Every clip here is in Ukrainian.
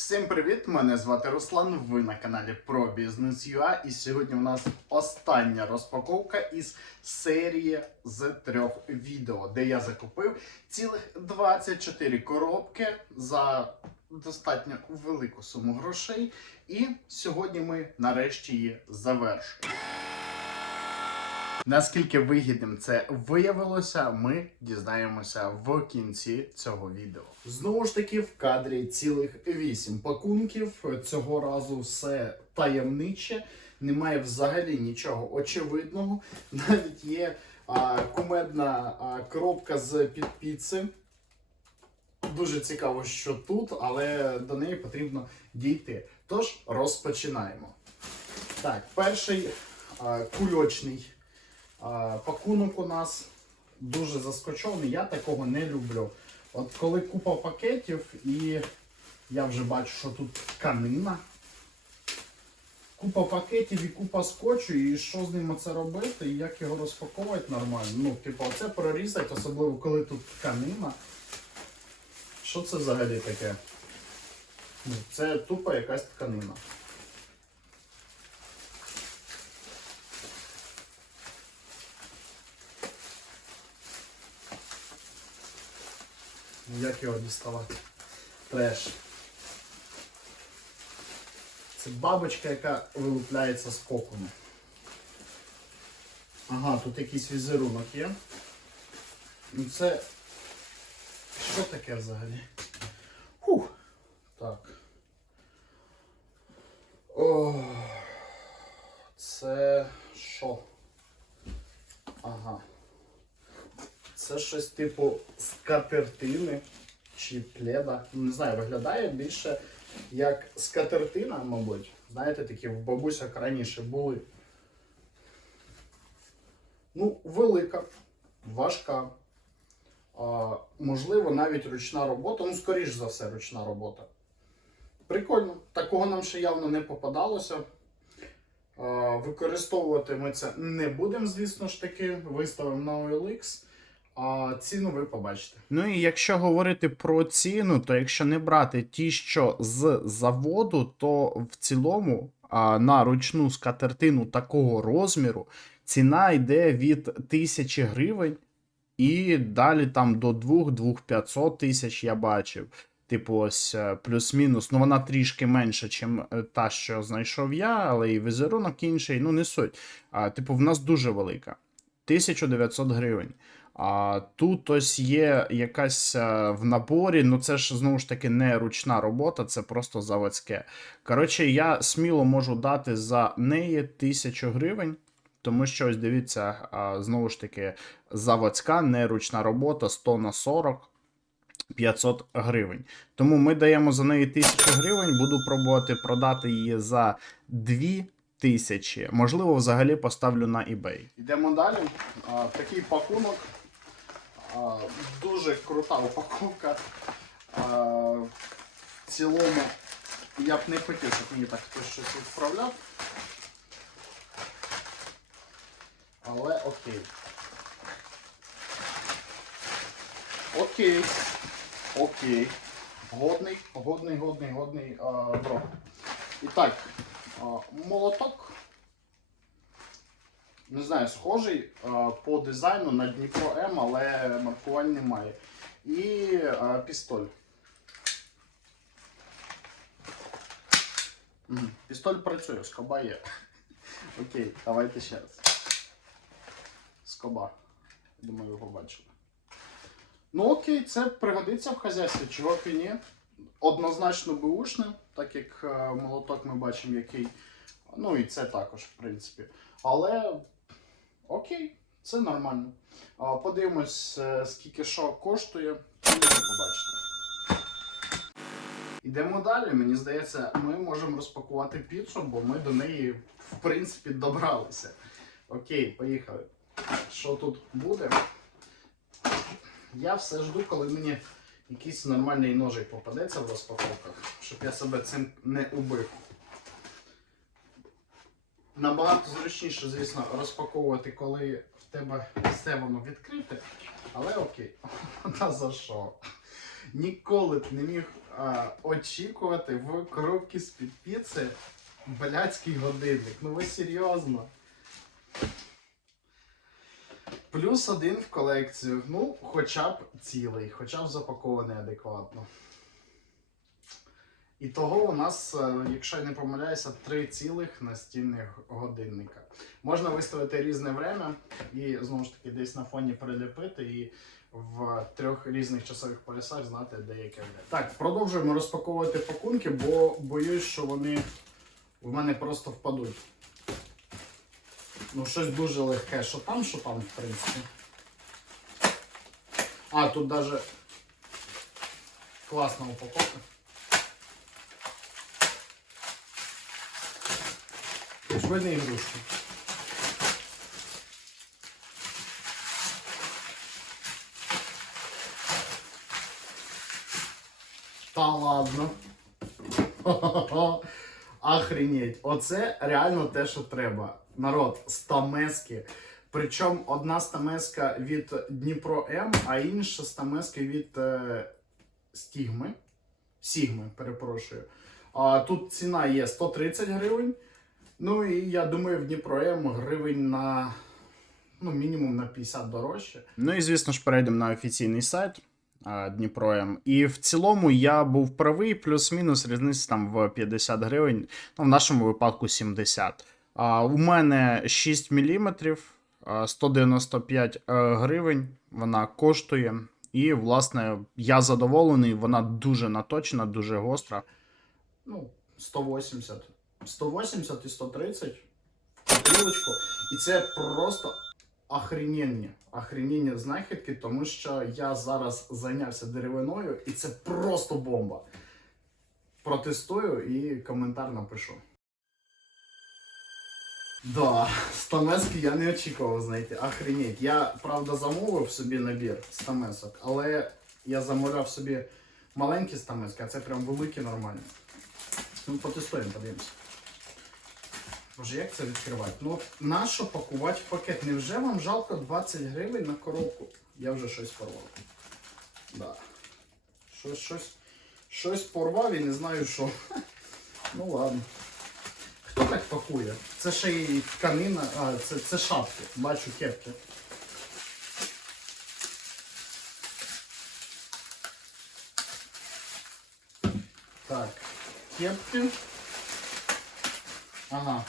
Всім привіт! Мене звати Руслан. Ви на каналі про UA. І сьогодні у нас остання розпаковка із серії з трьох відео, де я закупив цілих 24 коробки за достатньо велику суму грошей. І сьогодні ми нарешті її завершуємо. Наскільки вигідним це виявилося, ми дізнаємося в кінці цього відео. Знову ж таки, в кадрі цілих 8 пакунків. Цього разу все таємниче, немає взагалі нічого очевидного. Навіть є а, кумедна а, коробка з під піци. Дуже цікаво, що тут, але до неї потрібно дійти. Тож розпочинаємо. Так, перший а, кульочний пакунок у нас дуже заскочований. Я такого не люблю. От коли купа пакетів, і я вже бачу, що тут тканина. Купа пакетів і купа скотчу, і що з ним це робити, і як його розпаковувати нормально. Ну, типу, оце прорізати, особливо коли тут тканина. Що це взагалі таке? Ну, Це тупо якась тканина. Як його діставати? Треш. Це бабочка, яка вилупляється з кокону. Ага, тут якийсь візерунок є. Ну це. Що таке взагалі? Фух. Так. О, це що? Це щось типу скатертини чи пледа. Ну, Не знаю, виглядає більше як скатертина, мабуть. Знаєте, такі в бабусях раніше були. Ну, велика, важка. А, можливо, навіть ручна робота. Ну, скоріш за все, ручна робота. Прикольно. Такого нам ще явно не попадалося. Використовувати ми це не будемо, звісно ж таки. Виставимо на OLX. А ціну ви побачите. Ну і якщо говорити про ціну, то якщо не брати ті, що з заводу, то в цілому а, на ручну скатертину такого розміру ціна йде від 1000 гривень і далі там до 2-2500 тисяч я бачив. Типу, ось е, плюс-мінус. Ну, вона трішки менша, ніж та, що знайшов я, але і візерунок інший, ну не суть. А, типу, в нас дуже велика. 1900 гривень. А тут ось є якась е, в наборі, ну це ж знову ж таки не ручна робота, це просто заводське. Коротше, я сміло можу дати за неї 1000 гривень. Тому що ось дивіться, знову ж таки, заводська, не ручна робота 100 на 40 500 гривень. Тому ми даємо за неї 1000 гривень, буду пробувати продати її за 2000. Можливо, взагалі поставлю на eBay. Йдемо далі. Такий пакунок. Дуже крута упаковка. В цілому я б не хотів, щоб мені так хтось щось відправляв. Але окей. Окей. Окей. Годний, годний, годний, годний дроб. І так, молоток. Не знаю, схожий по дизайну на Дніпро М, але маркувань немає. І пістоль. Пістоль працює, скоба є. Окей, давайте ще раз. Скоба. Думаю, ви побачили. Ну окей, це пригодиться в хазяйстві, чого б і ні. Однозначно беушне, так як е, молоток ми бачимо, який. Ну і це також, в принципі. Але окей, це нормально. Подивимось, е, скільки що коштує, і побачите. Йдемо далі. Мені здається, ми можемо розпакувати піцу, бо ми до неї, в принципі, добралися. Окей, поїхали. Що тут буде? Я все жду, коли мені якийсь нормальний ножик попадеться в розпаковках, щоб я себе цим не убив. Набагато зручніше, звісно, розпаковувати, коли в тебе все воно відкрите, але окей, та за що? ніколи б не міг а, очікувати в коробці з-під піци блядський годинник. Ну ви серйозно. Плюс один в колекцію. Ну, хоча б цілий, хоча б запакований адекватно. І того у нас, е, якщо я не помиляюся, три цілих настінних годинника. Можна виставити різне время і знову ж таки десь на фоні приліпити і в трьох різних часових поясах знати, де яке. Так, продовжуємо розпаковувати пакунки, бо боюсь, що вони в мене просто впадуть. Ну, щось дуже легке, що там, що там, в принципі. А, тут даже класна упаковка. Швидні ігрушки. Та ладно. Охренеть. Оце реально те, що треба. Народ, стамески. Причому одна стамеска від Дніпро М, а інша стамеска від е, Стігми. Сігми, перепрошую. А, тут ціна є 130 гривень. Ну і я думаю, в Дніпро М гривень на ну, мінімум на 50 дорожче. Ну і звісно ж перейдемо на офіційний сайт. а, Дніпро М. І в цілому я був правий, плюс-мінус різниця там в 50 гривень, ну в нашому випадку 70. А, у мене 6 мм, 195 е, гривень вона коштує. І, власне, я задоволений, вона дуже наточена, дуже гостра. Ну, 180. 180 і 130 в копілочку. І це просто охрененні, охрененні знахідки, тому що я зараз зайнявся деревиною, і це просто бомба. Протестую і коментар напишу. Да, стамески я не очікував знайти. Охренеть. Я, правда, замовив собі набір стамесок, але я замовляв собі маленькі стамески, а це прям великі нормальні. Ну, потестуємо, подивимося. Боже, як це відкривати? Ну, нащо пакувати в пакет? Невже вам жалко 20 гривень на коробку? Я вже щось порвав. Да. Щось, щось, щось порвав і не знаю що. Ну ладно. Хто так пакує? Це ще й тканина, а, це, це шапки. Бачу кепки. Так, кепки. Ага.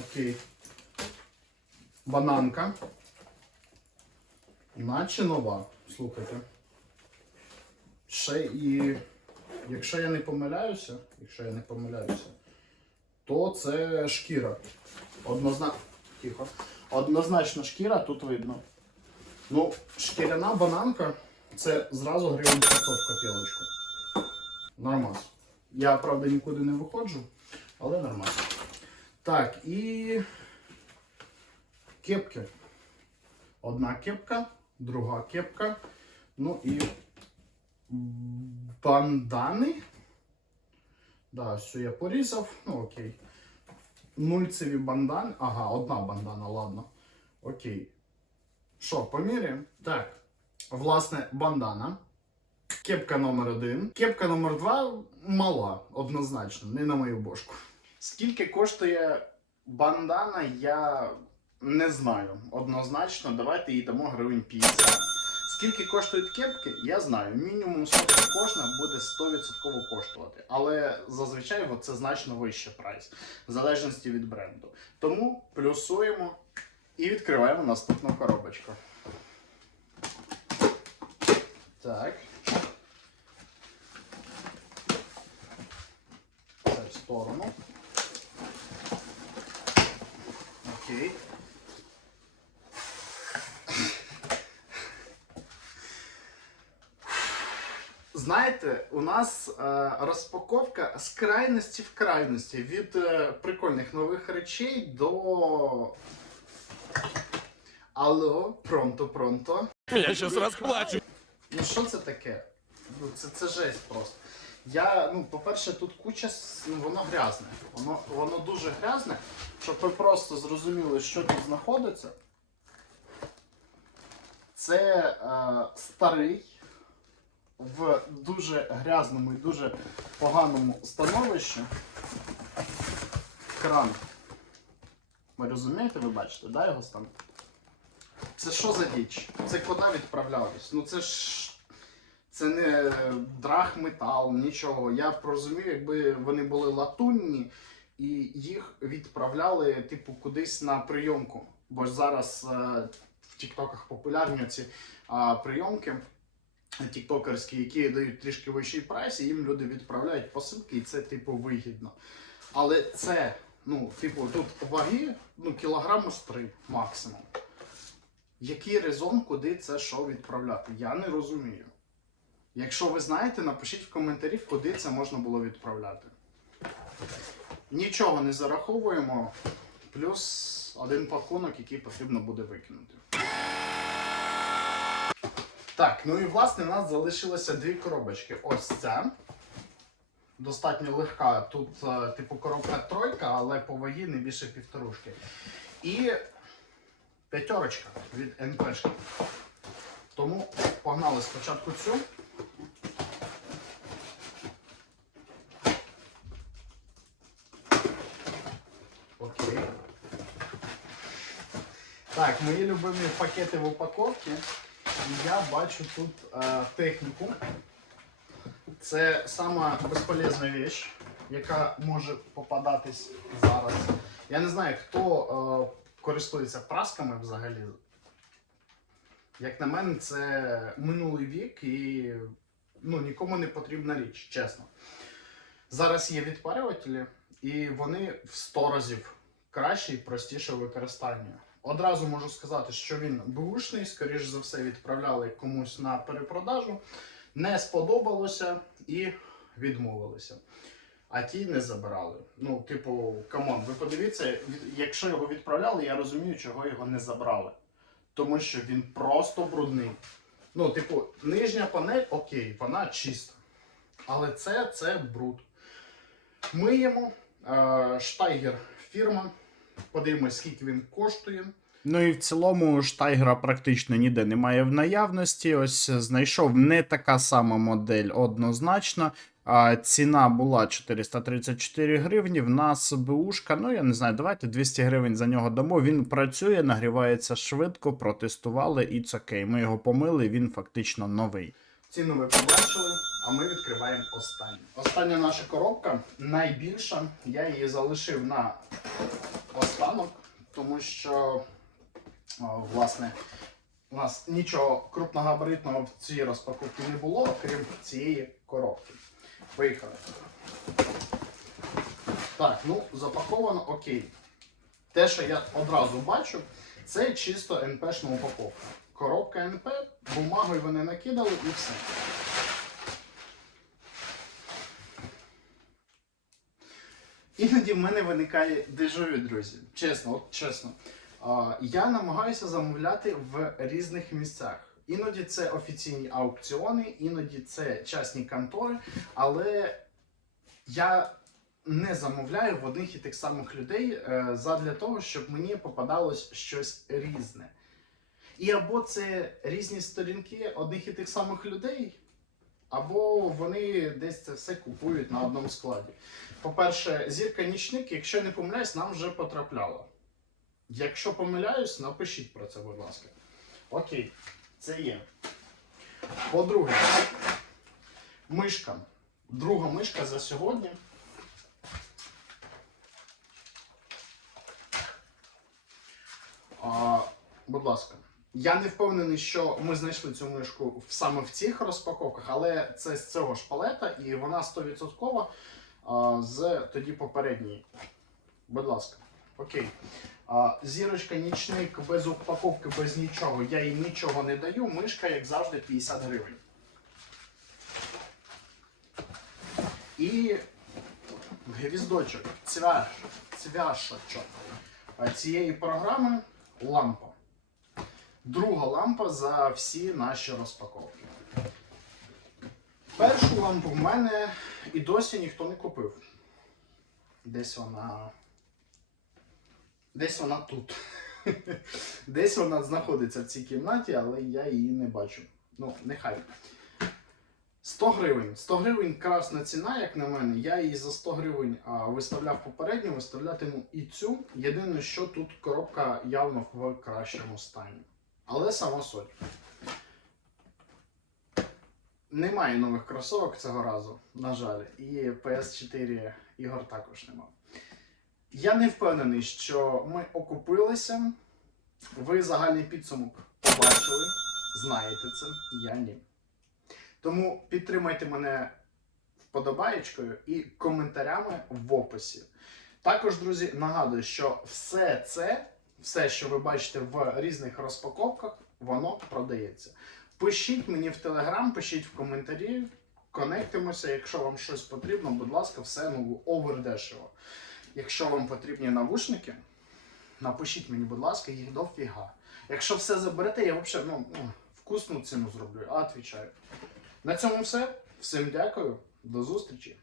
Окей. Бананка. Наче нова. Слухайте. Ще і. Якщо я не помиляюся, якщо я не помиляюся, то це шкіра. Однозначно. Тихо. Однозначно шкіра, тут видно. Ну, шкіряна бананка це зразу гривень 500 в копілочку. Нормас. Я, правда, нікуди не виходжу, але нормально. Так, і кепки. Одна кепка, друга кепка. Ну і бандани. Да, все я порізав. Ну окей. Нульцеві бандани. Ага, одна бандана, ладно. Окей. Що, поміряємо? Так. Власне, бандана. Кепка номер один. Кепка номер два мала, однозначно, не на мою бошку. Скільки коштує бандана, я не знаю. Однозначно, давайте їй дамо гривень 50. Скільки коштують кепки, я знаю. Мінімум сотка кожна буде 100% коштувати. Але зазвичай це значно вищий прайс, в залежності від бренду. Тому плюсуємо і відкриваємо наступну коробочку. Так. Це в сторону. Окей. Знаєте, у нас е, розпаковка з крайності в крайності від е, прикольних нових речей до. Алло, пронто, пронто. Я сейчас расплачу. Ну що це таке? Ну, це, це жесть просто. Я, ну, по-перше, тут куча, ну, воно грязне. Воно, воно дуже грязне, щоб ви просто зрозуміли, що тут знаходиться. Це е, старий в дуже грязному і дуже поганому становищі. Кран. Ви розумієте, ви бачите, да, його стан? Це що за діч? Це куди відправлялись? Ну це ж. Це не драгметал, нічого. Я розумію, якби вони були латунні і їх відправляли, типу, кудись на прийомку. Бо ж зараз е, в Тіктоках популярні ці а, прийомки тіктокерські, які дають трішки вищий прайс, і їм люди відправляють посилки, і це, типу, вигідно. Але це, ну, типу, тут ваги, ну, кілограму з три максимум. Який резон, куди це що відправляти? Я не розумію. Якщо ви знаєте, напишіть в коментарі, куди це можна було відправляти. Нічого не зараховуємо, плюс один пакунок, який потрібно буде викинути. Так, ну і власне в нас залишилося дві коробочки. Ось ця. Достатньо легка. Тут, е, типу, коробка тройка, але по вагі не більше півторушки. І п'ятерочка від НПшки. Тому погнали спочатку цю. Окей. Так, мої любимі пакети в упаковці. Я бачу тут е, техніку. Це сама безполезна річ, яка може попадатись зараз. Я не знаю, хто е, користується прасками взагалі. Як на мене, це минулий вік і ну, нікому не потрібна річ, чесно. Зараз є відпарювателі, і вони в 100 разів краще і простіше в використанні. Одразу можу сказати, що він бушний, скоріш за все, відправляли комусь на перепродажу. Не сподобалося і відмовилися. А ті не забирали. Ну, типу, камон, ви подивіться, якщо його відправляли, я розумію, чого його не забрали. Тому що він просто брудний. Ну, типу, нижня панель, окей, вона чиста. Але це, це бруд. Миємо. Е, Штайгер фірма. Подивимось, скільки він коштує. Ну і в цілому штайгера практично ніде немає в наявності. Ось знайшов не така сама модель однозначно. Ціна була 434 гривні. В нас БУшка, ну я не знаю, давайте 200 гривень за нього дамо. Він працює, нагрівається швидко, протестували і це окей. Ми його помили, він фактично новий. Ціну ви побачили, а ми відкриваємо останню. Остання наша коробка найбільша. Я її залишив на останок, тому що, о, власне, у нас нічого крупногабаритного в цій розпаковці не було, крім цієї коробки. Поїхали. Так, ну запаковано окей. Те, що я одразу бачу, це чисто НПшна упаковка. Коробка НП, бумагою вони накидали і все. Іноді в мене виникає дежавю, друзі. Чесно, от чесно. Я намагаюся замовляти в різних місцях. Іноді це офіційні аукціони, іноді це частні контори, але я не замовляю в одних і тих самих людей е, задля того, щоб мені попадалось щось різне. І або це різні сторінки одних і тих самих людей, або вони десь це все купують на одному складі. По-перше, зірка нічник, якщо не помиляюсь, нам вже потрапляла. Якщо помиляюсь, напишіть про це, будь ласка. Окей, це є. По-друге, мишка. Друга мишка за сьогодні. А, будь ласка. Я не впевнений, що ми знайшли цю мишку саме в цих розпаковках, але це з цього ж палета, і вона 100% з тоді попередньої. Будь ласка. Окей. А, зірочка нічник без упаковки, без нічого. Я їй нічого не даю. Мишка, як завжди, 50 гривень. І гвіздочок, цвяш, цвяшочок цієї програми лампа. Друга лампа за всі наші розпаковки. Першу лампу в мене і досі ніхто не купив. Десь вона. Десь вона тут. Десь вона знаходиться в цій кімнаті, але я її не бачу. Ну, нехай. 100 гривень. 100 гривень красна ціна, як на мене. Я її за 100 гривень а, виставляв попередньо, виставлятиму і цю. Єдине, що тут коробка явно в кращому стані. Але сама суть. Немає нових кросовок цього разу, на жаль. І PS4 ігор також нема. Я не впевнений, що ми окупилися. Ви загальний підсумок побачили, знаєте це, я ні. Тому підтримайте мене вподобаєчкою і коментарями в описі. Також, друзі, нагадую, що все це, все, що ви бачите в різних розпаковках, воно продається. Пишіть мені в Телеграм, пишіть в коментарі, конектимося. Якщо вам щось потрібно, будь ласка, все ну овердешево. Якщо вам потрібні навушники, напишіть мені, будь ласка, їх дофіга. Якщо все заберете, я взагалі ну, ну, вкусну ціну зроблю, а відповідаю. На цьому все. Всім дякую, до зустрічі.